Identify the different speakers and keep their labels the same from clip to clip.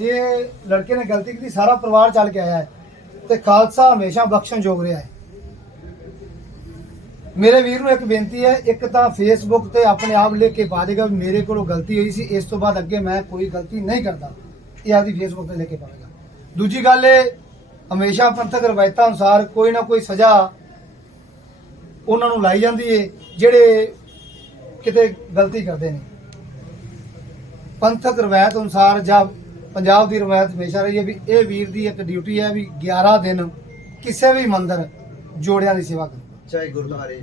Speaker 1: ਜੇ ਲੜਕੇ ਨੇ ਗਲਤੀ ਕੀਤੀ, ਸਾਰਾ ਪਰਿਵਾਰ ਚੱਲ ਕੇ ਆਇਆ ਹੈ ਤੇ ਖਾਲਸਾ ਹਮੇਸ਼ਾ ਬਖਸ਼ਣਯੋਗ ਰਿਹਾ ਹੈ। ਮੇਰੇ ਵੀਰ ਨੂੰ ਇੱਕ ਬੇਨਤੀ ਹੈ, ਇੱਕ ਤਾਂ ਫੇਸਬੁੱਕ ਤੇ ਆਪਣੇ ਆਪ ਲਿਖ ਕੇ ਪਾ ਦੇਗਾ ਵੀ ਮੇਰੇ ਕੋਲੋਂ ਗਲਤੀ ਹੋਈ ਸੀ, ਇਸ ਤੋਂ ਬਾਅਦ ਅੱਗੇ ਮੈਂ ਕੋਈ ਗਲਤੀ ਨਹੀਂ ਕਰਦਾ। ਇਹ ਆਪਦੀ ਫੇਸਬੁੱਕ ਤੇ ਲਿਖ ਕੇ ਪਾਵੇਗਾ ਦੂਜੀ ਗੱਲ ਇਹ, ਹਮੇਸ਼ਾ ਪੰਥਕ ਰਵਾਇਤਾਂ ਅਨੁਸਾਰ ਕੋਈ ਨਾ ਕੋਈ ਸਜ਼ਾ ਉਹਨਾਂ ਨੂੰ ਲਾਈ ਜਾਂਦੀ ਏ, ਜਿਹੜੇ ਕਿਤੇ ਗਲਤੀ ਕਰਦੇ ਨੇ। ਪੰਥਕ ਰਵਾਇਤ ਅਨੁਸਾਰ ਜਾਂ ਪੰਜਾਬ ਦੀ ਰਵਾਇਤ ਹਮੇਸ਼ਾ ਰਹੀ ਹੈ ਵੀ ਇਹ ਵੀਰ ਦੀ ਇੱਕ ਡਿਊਟੀ ਹੈ ਵੀ 11 ਦਿਨ ਕਿਸੇ ਵੀ ਮੰਦਰ ਜੋੜਿਆਂ ਦੀ ਸੇਵਾ ਕਰੋ।
Speaker 2: ਚਾਹੇ ਗੁਰਦੁਆਰੇ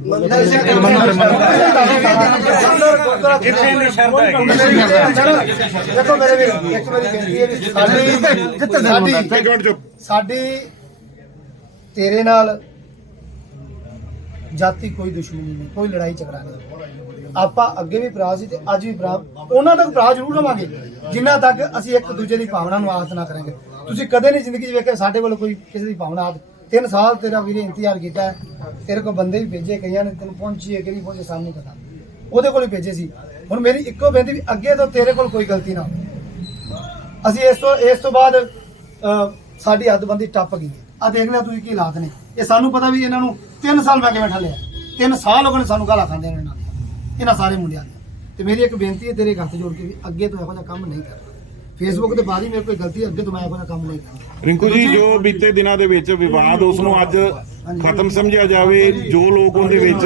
Speaker 1: ਕਿੱਥੇ ਨਹੀਂ ਦੇਖੋ ਮੇਰੇ ਵੀਰ ਇੱਕ ਮੇਰੀ ਬੇਨਤੀ ਹੈ? ਵੀ ਸਾਡੀ ਸਾਡੀ ਸਾਡੀ ਤੇਰੇ ਨਾਲ ਜਾਤੀ ਕੋਈ ਦੁਸ਼ਮਣੀ ਨਹੀਂ ਕੋਈ ਲੜਾਈ ਝਗੜਾ ਨਹੀਂ। ਆਪਾਂ ਅੱਗੇ ਵੀ ਭਰਾ ਸੀ ਤੇ ਅੱਜ ਵੀ ਭਰਾ। ਉਹਨਾਂ ਤੱਕ ਭਰਾ ਜ਼ਰੂਰ ਰਵਾਂਗੇ ਜਿੰਨਾ ਤੱਕ ਅਸੀਂ ਇੱਕ ਦੂਜੇ ਦੀ ਭਾਵਨਾ ਨੂੰ ਆਹਤ ਨਾ ਕਰਾਂਗੇ। ਤੁਸੀਂ ਕਦੇ ਨਹੀਂ ਜ਼ਿੰਦਗੀ 'ਚ ਵੇਖਿਆ ਸਾਡੇ ਵੱਲੋਂ ਕੋਈ ਕਿਸੇ ਦੀ ਭਾਵਨਾ ਆਹਤ ਤਿੰਨ ਸਾਲ ਤੇਰਾ ਵੀਰੇ ਇੰਤਜ਼ਾਰ ਕੀਤਾ ਤੇਰੇ ਕੋਲ ਬੰਦੇ ਵੀ ਭੇਜੇ, ਕਈਆਂ ਨੇ ਤੈਨੂੰ ਪਹੁੰਚੀ ਹੈ ਕਿ ਨਹੀਂ ਪਹੁੰਚੇ ਸਾਨੂੰ ਪਤਾ। ਉਹਦੇ ਕੋਲ ਹੀ ਭੇਜੇ ਸੀ। ਹੁਣ ਮੇਰੀ ਇੱਕੋ ਬੇਨਤੀ ਵੀ ਅੱਗੇ ਤੋਂ ਤੇਰੇ ਕੋਲ ਕੋਈ ਗਲਤੀ ਨਾ ਅਸੀਂ ਇਸ ਤੋਂ ਇਸ ਤੋਂ ਬਾਅਦ ਸਾਡੀ ਹੱਦਬੰਦੀ ਟੱਪ ਗਈ। ਆ ਦੇਖ ਲਿਆ ਤੁਸੀਂ ਕੀ ਹਾਲਾਤ ਨੇ। ਇਹ ਸਾਨੂੰ ਪਤਾ ਵੀ ਇਹਨਾਂ ਨੂੰ 3 ਸਾਲ ਮੈਂ ਕਿਵੇਂ ਠੱਲਿਆ। 3 ਸਾਲ ਹੋ ਗਏ ਸਾਨੂੰ ਗਾਲਾਂ ਖਾਂਦੇ ਨੇ ਇਹਨਾਂ ਦੀਆਂ ਇਹਨਾਂ ਸਾਰੇ ਮੁੰਡਿਆਂ ਦੀਆਂ ਤੇ ਮੇਰੀ ਇੱਕ ਬੇਨਤੀ ਹੈ ਤੇਰੇ ਹੱਥ ਜੋੜ ਕੇ ਵੀ ਅੱਗੇ ਤੋਂ ਇਹੋ ਜਿਹਾ ਕੰਮ ਨਹੀਂ ਕਰਨਾ। ਫੇਸਬੁੱਕ ਤੇ ਬਾਅਦ ਹੀ ਮੇਰੇ ਕੋਈ ਗਲਤੀ ਹੈ, ਅੱਗੇ ਤੋਂ ਮੈਂ ਇਹੋ ਜਿਹਾ ਕੰਮ ਨਹੀਂ ਕਰਨਾ।
Speaker 3: ਰਿੰਕੂ ਜੀ ਜੋ ਬੀਤੇ ਦਿਨਾਂ ਦੇ ਵਿੱਚ ਵਿਵਾਦ ਉਸ ਨੂੰ ਅੱਜ ਖਤਮ ਸਮਝਿਆ ਜਾਵੇ ਜੋ ਲੋਕ ਉਹਦੇ ਵਿੱਚ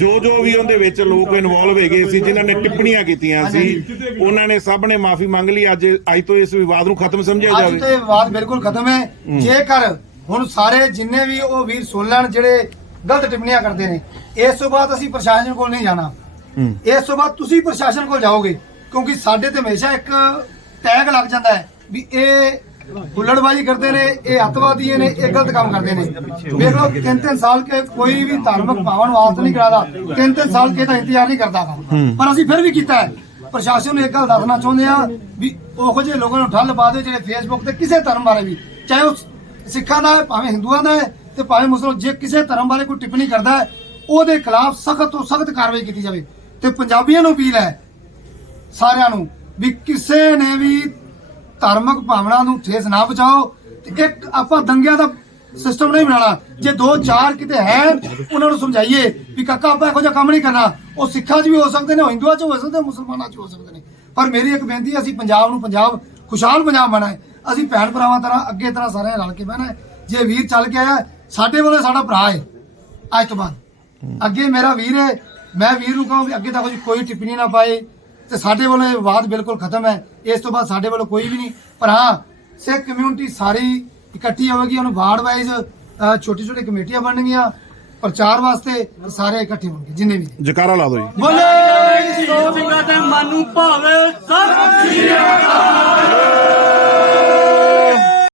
Speaker 3: ਜੋ ਜੋ ਵੀ ਉਹਦੇ ਵਿੱਚ ਲੋਕ ਇਨਵੋਲਵ ਹੈਗੇ ਸੀ ਜਿਨ੍ਹਾਂ ਨੇ ਟਿੱਪਣੀਆਂ ਕੀਤੀਆਂ ਸੀ ਉਹਨਾਂ ਨੇ ਸਭ ਨੇ ਮਾਫੀ ਮੰਗ ਲਈ ਅੱਜ ਅੱਜ ਤੋਂ ਇਸ ਵਿਵਾਦ ਨੂੰ ਖਤਮ ਸਮਝਿਆ
Speaker 1: ਅੱਜ
Speaker 3: ਜਾਵੇ।
Speaker 1: ਤੇ ਵਿਵਾਦ ਬਿਲਕੁਲ ਖਤਮ ਹੈ। ਜੇਕਰ ਹੁਣ ਸਾਰੇ ਜਿੰਨੇ ਵੀ ਉਹ ਵੀਰ ਸੁਣ ਲੈਣ ਜਿਹੜੇ ਗਲਤ ਟਿੱਪਣੀਆਂ ਕਰਦੇ ਨੇ ਇਸ ਤੋਂ ਬਾਅਦ ਅਸੀਂ ਪ੍ਰਸ਼ਾਸਨ ਕੋਲ ਨਹੀਂ ਜਾਣਾ। ਇਸ ਤੋਂ ਬਾਅਦ ਤੁਸੀਂ ਪ੍ਰਸ਼ਾਸਨ ਕੋਲ ਜਾਓਗੇ ਕਿਉਂਕਿ ਸਾਡੇ ਤੇ ਹਮੇਸ਼ਾ ਇੱਕ ਟੈਗ ਲੱਗ ਜਾਂਦਾ ਹੈ ਵੀ ਇਹ ਹੁੱਲੜਬਾਜ਼ੀ ਕਰਦੇ ਨੇ ਇਹ ਅੱਤਵਾਦੀ ਨੇ ਇਹ ਗਲਤ ਕੰਮ ਕਰਦੇ ਨੇ। ਵੇਖ ਲਓ ਤਿੰਨ ਤਿੰਨ ਸਾਲ ਕੇ ਕੋਈ ਵੀ ਧਾਰਮਿਕ ਭਾਵਾਂ ਨੂੰ ਆਦਤ ਨਹੀਂ ਕਰਾਦਾ ਤਿੰਨ ਤਿੰਨ ਸਾਲ ਕੇ ਤਾਂ ਇੰਤਜ਼ਾਰ ਨਹੀਂ ਕਰਦਾ। ਪਰ ਅਸੀਂ ਫਿਰ ਵੀ ਕੀਤਾ ਹੈ। ਪ੍ਰਸ਼ਾਸਨ ਨੂੰ ਇੱਕ ਗੱਲ ਦੱਸਣਾ ਚਾਹੁੰਦੇ ਆ ਵੀ ਉਹੋ ਜਿਹੇ ਲੋਕਾਂ ਨੂੰ ਠੱਲ ਪਾ ਦਿਓ ਜਿਹੜੇ ਫੇਸਬੁੱਕ ਤੇ ਕਿਸੇ ਧਰਮ ਬਾਰੇ ਵੀ ਚਾਹੇ ਉਹ ਸਿੱਖਾਂ ਦਾ ਹੈ ਭਾਵੇਂ ਹਿੰਦੂਆਂ ਦਾ ਹੈ ਤੇ ਭਾਵੇਂ ਮੁਸਲਮਾਨ ਜੇ ਕਿਸੇ ਧਰਮ ਬਾਰੇ ਕੋਈ ਟਿੱਪਣੀ ਕਰਦਾ ਹੈ ਉਹਦੇ ਖਿਲਾਫ ਸਖਤ ਤੋਂ ਸਖਤ ਕਾਰਵਾਈ ਕੀਤੀ ਜਾਵੇ। ਤੇ ਪੰਜਾਬੀਆਂ ਨੂੰ ਅਪੀਲ ਹੈ ਸਾਰਿਆਂ ਨੂੰ ਵੀ ਕਿਸੇ ਨੇ ਵੀ ਧਾਰਮਿਕ ਭਾਵਨਾ ਨੂੰ ਠੇਸ ਨਾ ਪਹੁੰਚਾਓ ਤੇ ਇੱਕ ਆਪਾਂ ਦੰਗਿਆਂ ਦਾ ਸਿਸਟਮ ਨਹੀਂ ਬਣਾਉਣਾ। ਜੇ ਦੋ ਚਾਰ ਕਿਤੇ ਹੈ ਉਹਨਾਂ ਨੂੰ ਸਮਝਾਈਏ ਵੀ ਕਾਕਾ ਆਪਾਂ ਇਹੋ ਜਿਹਾ ਕੰਮ ਨਹੀਂ ਕਰਨਾ। ਉਹ ਸਿੱਖਾਂ 'ਚ ਵੀ ਹੋ ਸਕਦੇ ਨੇ ਉਹ ਹਿੰਦੂਆਂ 'ਚ ਹੋ ਸਕਦੇ ਨੇ ਮੁਸਲਮਾਨਾਂ 'ਚ ਹੋ ਸਕਦੇ ਨੇ। ਪਰ ਮੇਰੀ ਇੱਕ ਬੇਨਤੀ ਹੈ, ਅਸੀਂ ਪੰਜਾਬ ਨੂੰ ਪੰਜਾਬ ਖੁਸ਼ਹਾਲ ਪੰਜਾਬ ਬਣਾਏ ਅਸੀਂ ਭੈਣ ਭਰਾਵਾਂ ਤਰ੍ਹਾਂ ਅੱਗੇ ਤਰ੍ਹਾਂ ਸਾਰਿਆਂ ਰਲ ਕੇ ਬਹਿਣਾ ਜੇ ਵੀਰ ਚੱਲ ਕੇ ਆਇਆ ਸਾਡੇ ਵੱਲੋਂ ਸਾਡਾ ਭਰਾ ਹੈ ਅੱਜ ਤੋਂ ਬਾਅਦ। ਅੱਗੇ ਮੇਰਾ ਵੀਰ ਹੈ ਮੈਂ ਵੀਰ ਨੂੰ ਕਹਾਂ ਵੀ ਅੱਗੇ ਤੱਕ ਕੋਈ ਟਿੱਪਣੀ ਨਾ ਪਾਏ ਤੇ ਸਾਡੇ ਵੱਲੋਂ ਇਹ ਵਿਵਾਦ ਬਿਲਕੁਲ ਖਤਮ ਹੈ। ਇਸ ਤੋਂ ਬਾਅਦ ਸਾਡੇ ਵੱਲੋਂ ਕੋਈ ਵੀ ਨਹੀਂ। ਪਰ ਹਾਂ ਸਿੱਖ ਕਮਿਊਨਿਟੀ ਸਾਰੀ ਇਕੱਠੀ ਹੋਵੇਗੀ ਉਹਨੂੰ ਵਾਰਡ ਵਾਈਜ਼ ਛੋਟੀ ਛੋਟੀ ਕਮੇਟੀਆਂ ਬਣਨਗੀਆਂ। ਪ੍ਰਚਾਰ ਵਾਸਤੇ ਸਾਰੇ ਇਕੱਠੇ ਹੋਣਗੇ ਜਿੰਨੇ ਵੀ।
Speaker 3: ਜਕਾਰਾ ਲਾ ਦਿਓ ਜੀ।
Speaker 1: ਬੋਲੇ!
Speaker 4: ਸਿੰਘਾਂ ਤੇ ਮਨ ਨੂੰ ਭਾਵੇ ਸਤਿ ਸ੍ਰੀ ਅਕਾਲ।